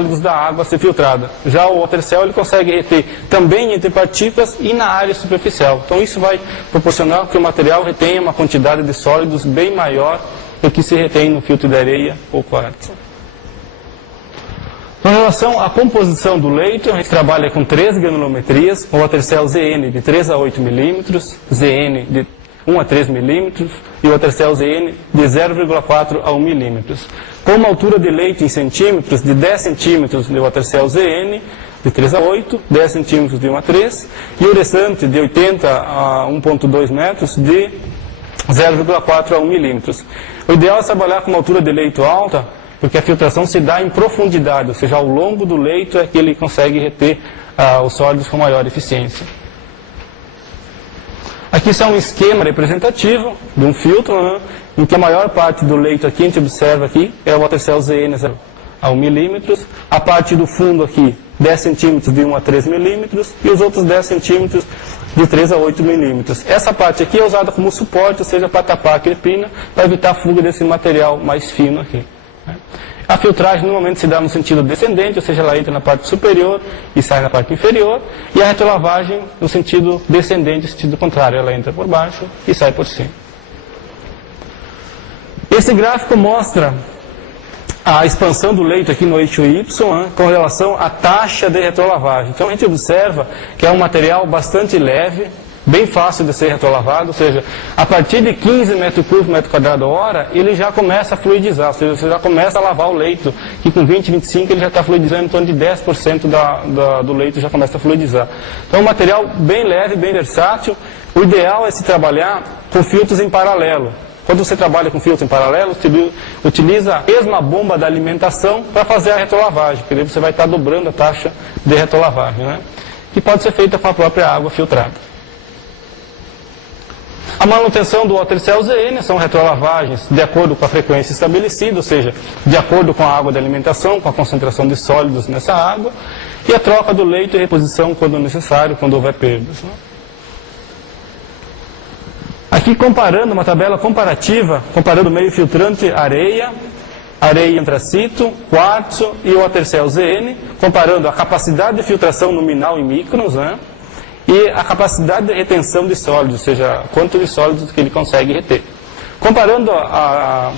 da água a ser filtrada. Já o watercell ele consegue reter também entre partículas e na área superficial. Então isso vai proporcionar que o material retenha uma quantidade de sólidos bem maior do que se retém no filtro de areia ou quartzo. Com relação à composição do leito, a gente trabalha com 3 granulometrias, o watercell ZN de 3 a 8 milímetros, ZN de 1 a 3 milímetros e o watercell ZN de 0,4 a 1 milímetros. Com uma altura de leito em centímetros de 10 centímetros de watercell ZN, de 3 a 8, 10 centímetros de 1 a 3, e o restante de 80 a 1,2 metros de 0,4 a 1 milímetros. O ideal é trabalhar com uma altura de leito alta, porque a filtração se dá em profundidade, ou seja, ao longo do leito é que ele consegue reter os sólidos com maior eficiência. Aqui está um esquema representativo de um filtro, né, em que a maior parte do leito aqui, a gente observa aqui, é o watercell ZN a 1 milímetros, a parte do fundo aqui, 10 centímetros de 1 a 3 milímetros, e os outros 10 centímetros de 3 a 8 milímetros. Essa parte aqui é usada como suporte, ou seja, para tapar a crepina, para evitar a fuga desse material mais fino aqui. A filtragem normalmente se dá no sentido descendente, ou seja, ela entra na parte superior e sai na parte inferior, e a retrolavagem no sentido descendente, no sentido contrário, ela entra por baixo e sai por cima. Esse gráfico mostra a expansão do leito aqui no eixo Y, né, com relação à taxa de retrolavagem. Então a gente observa que é um material bastante leve, bem fácil de ser retrolavado, ou seja, a partir de 15 metros cúbicos por metro quadrado hora, ele já começa a fluidizar, ou seja, você já começa a lavar o leito, que com 20, 25 ele já está fluidizando, em torno de 10% do leito já começa a fluidizar. Então é um material bem leve, bem versátil. O ideal é se trabalhar com filtros em paralelo. Quando você trabalha com filtros em paralelo, você utiliza a mesma bomba da alimentação para fazer a retrolavagem, porque daí você vai estar dobrando a taxa de retrolavagem, né? Que pode ser feita com a própria água filtrada. A manutenção do watercell ZN são retrolavagens de acordo com a frequência estabelecida, ou seja, de acordo com a água de alimentação, com a concentração de sólidos nessa água, e a troca do leito e reposição quando necessário, quando houver perdas. Aqui comparando, uma tabela comparativa, comparando o meio filtrante areia antracito, quartzo e o watercell ZN, comparando a capacidade de filtração nominal em microns, né? E a capacidade de retenção de sólidos, ou seja, quanto de sólidos que ele consegue reter. Comparando a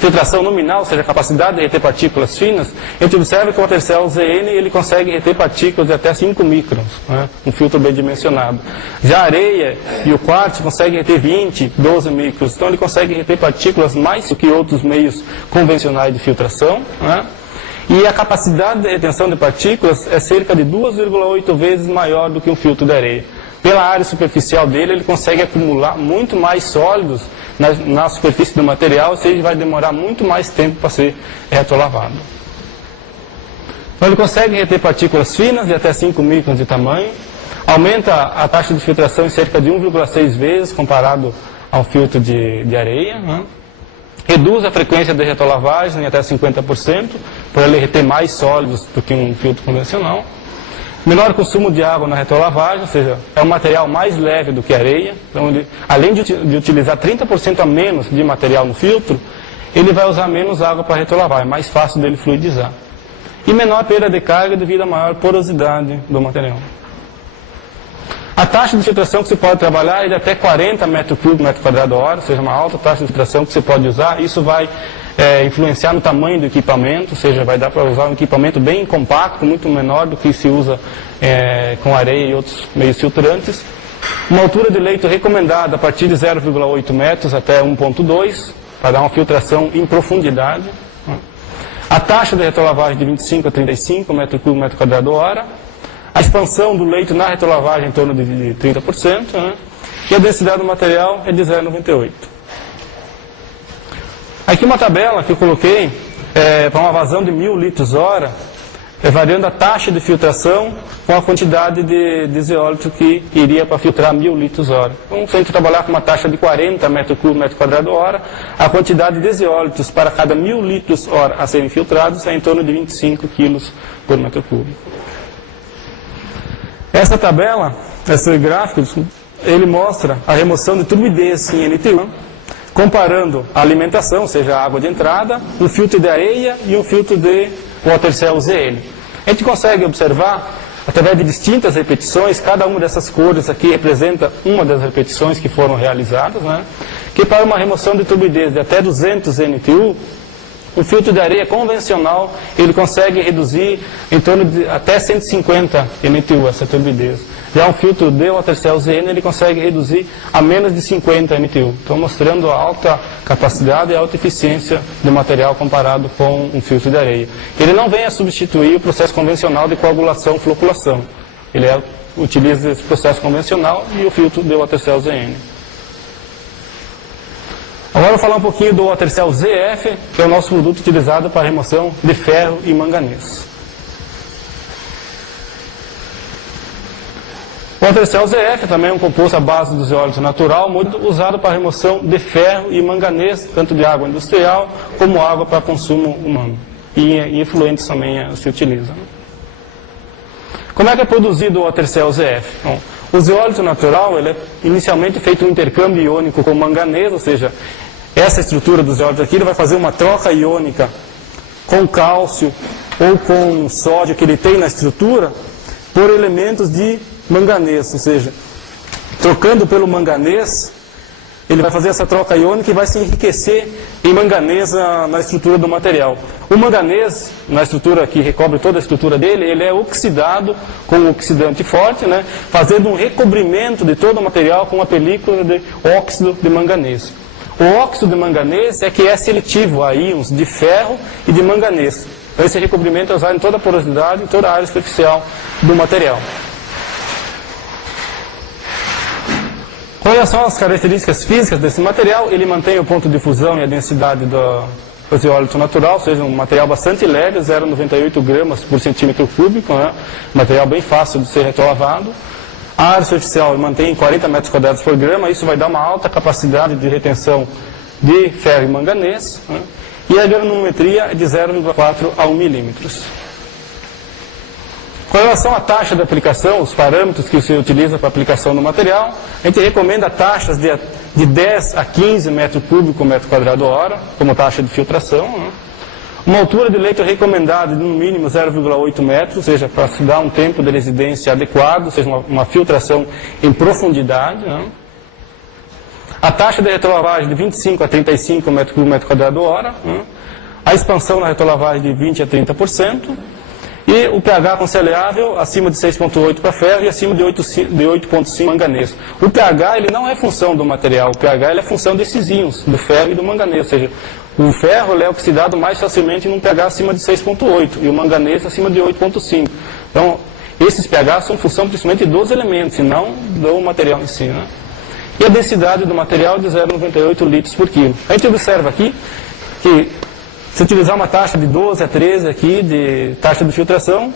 filtração nominal, ou seja, a capacidade de reter partículas finas, a gente observa que o watercell ZN ele consegue reter partículas de até 5 microns, né? Um filtro bem dimensionado. Já a areia e o quartzo conseguem reter 20, 12 microns, então ele consegue reter partículas mais do que outros meios convencionais de filtração, né? E a capacidade de retenção de partículas é cerca de 2,8 vezes maior do que um filtro de areia. Pela área superficial dele, ele consegue acumular muito mais sólidos na superfície do material, ou seja, vai demorar muito mais tempo para ser retrolavado. Então ele consegue reter partículas finas de até 5 microns de tamanho, aumenta a taxa de filtração em cerca de 1,6 vezes comparado ao filtro de areia, né? Reduz a frequência de retrolavagem em até 50%, por ele reter mais sólidos do que um filtro convencional. Menor consumo de água na retrolavagem, ou seja, é um material mais leve do que a areia. Então, ele, além de utilizar 30% a menos de material no filtro, ele vai usar menos água para retrolavar, é mais fácil dele fluidizar. E menor perda de carga devido à maior porosidade do material. A taxa de filtração que você pode trabalhar é de até 40 metros cúbicos por metro quadrado hora, ou seja, uma alta taxa de filtração que você pode usar. Isso vai influenciar no tamanho do equipamento, ou seja, vai dar para usar um equipamento bem compacto, muito menor do que se usa com areia e outros meios filtrantes. Uma altura de leito recomendada a partir de 0,8 metros até 1,2, para dar uma filtração em profundidade. A taxa de retrolavagem de 25 a 35 metros cúbicos por metro quadrado hora. A expansão do leito na retrolavagem em torno de 30%, né? E a densidade do material é de 0,98. Aqui uma tabela que eu coloquei para uma vazão de 1000 litros hora, variando a taxa de filtração com a quantidade de zeólito que iria para filtrar 1000 litros hora. Então, se a gente trabalhar com uma taxa de 40 metros cúbicos por metro quadrado hora, a quantidade de zeólitos para cada 1000 litros hora a serem filtrados é em torno de 25 quilos por metro cúbico. Essa tabela, esse gráfico, ele mostra a remoção de turbidez em NT1, comparando a alimentação, ou seja, a água de entrada, um filtro de areia e um filtro de water-cell ZN. A gente consegue observar, através de distintas repetições, cada uma dessas cores aqui representa uma das repetições que foram realizadas, né? Que para uma remoção de turbidez de até 200 NTU, o filtro de areia convencional, ele consegue reduzir em torno de até 150 NTU essa turbidez. Já um filtro de water-cell ZN, ele consegue reduzir a menos de 50 NTU. Então, mostrando a alta capacidade e a alta eficiência do material comparado com um filtro de areia. Ele não vem a substituir o processo convencional de coagulação-floculação. Ele utiliza esse processo convencional e o filtro de water-cell ZN. Agora eu vou falar um pouquinho do water-cell ZF, que é o nosso produto utilizado para remoção de ferro e manganês. O water-cell ZF também é um composto à base do zeólito natural, muito usado para remoção de ferro e manganês, tanto de água industrial como água para consumo humano. E efluentes também se utilizam. Como é que é produzido o water-cell ZF? Bom, o zeólito natural, ele é inicialmente feito um intercâmbio iônico com manganês, ou seja, essa estrutura do zeólito aqui, ele vai fazer uma troca iônica com cálcio ou com sódio que ele tem na estrutura por elementos de manganês, ou seja, trocando pelo manganês, ele vai fazer essa troca iônica e vai se enriquecer em manganês na estrutura do material. O manganês, na estrutura que recobre toda a estrutura dele, ele é oxidado com um oxidante forte, né, fazendo um recobrimento de todo o material com uma película de óxido de manganês. O óxido de manganês é que é seletivo a íons de ferro e de manganês. Então, esse recobrimento é usado em toda a porosidade, em toda a área superficial do material. Quais são as características físicas desse material? Ele mantém o ponto de fusão e a densidade do zeólito natural, ou seja, um material bastante leve, 0,98 gramas por centímetro cúbico, né? Material bem fácil de ser retrolavado. A área superficial mantém 40 metros quadrados por grama, isso vai dar uma alta capacidade de retenção de ferro e manganês, né? E a granulometria é de 0,4 a 1 milímetros. Com relação à taxa de aplicação, os parâmetros que se utiliza para a aplicação do material, a gente recomenda taxas de 10 a 15 metros cúbicos por metro quadrado hora, como taxa de filtração, né? Uma altura de leito recomendada de no mínimo 0,8 metros, ou seja, para se dar um tempo de residência adequado, ou seja, uma filtração em profundidade, né? A taxa de retrolavagem de 25 a 35 metros cúbicos por metro quadrado hora, né? A expansão na retrolavagem de 20 a 30%, e o pH aconselhável acima de 6,8 para ferro e acima de 8,5 manganês. O pH ele não é função do material, o pH ele é função desses íons, do ferro e do manganês, ou seja, o ferro ele é oxidado mais facilmente num pH acima de 6,8 e o manganês acima de 8,5. Então, esses pH são função principalmente dos elementos e não do material em si, né? E a densidade do material é de 0,98 litros por quilo. A gente observa aqui que se utilizar uma taxa de 12 a 13 aqui de taxa de filtração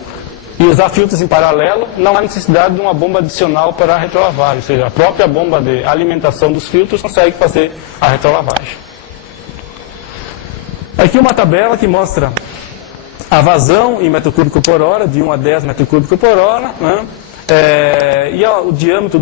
e usar filtros em paralelo, não há necessidade de uma bomba adicional para a retrolavagem, ou seja, a própria bomba de alimentação dos filtros consegue fazer a retrolavagem. Aqui uma tabela que mostra a vazão em metro cúbico por hora, de 1 a 10 metro cúbico por hora, né? E o diâmetro do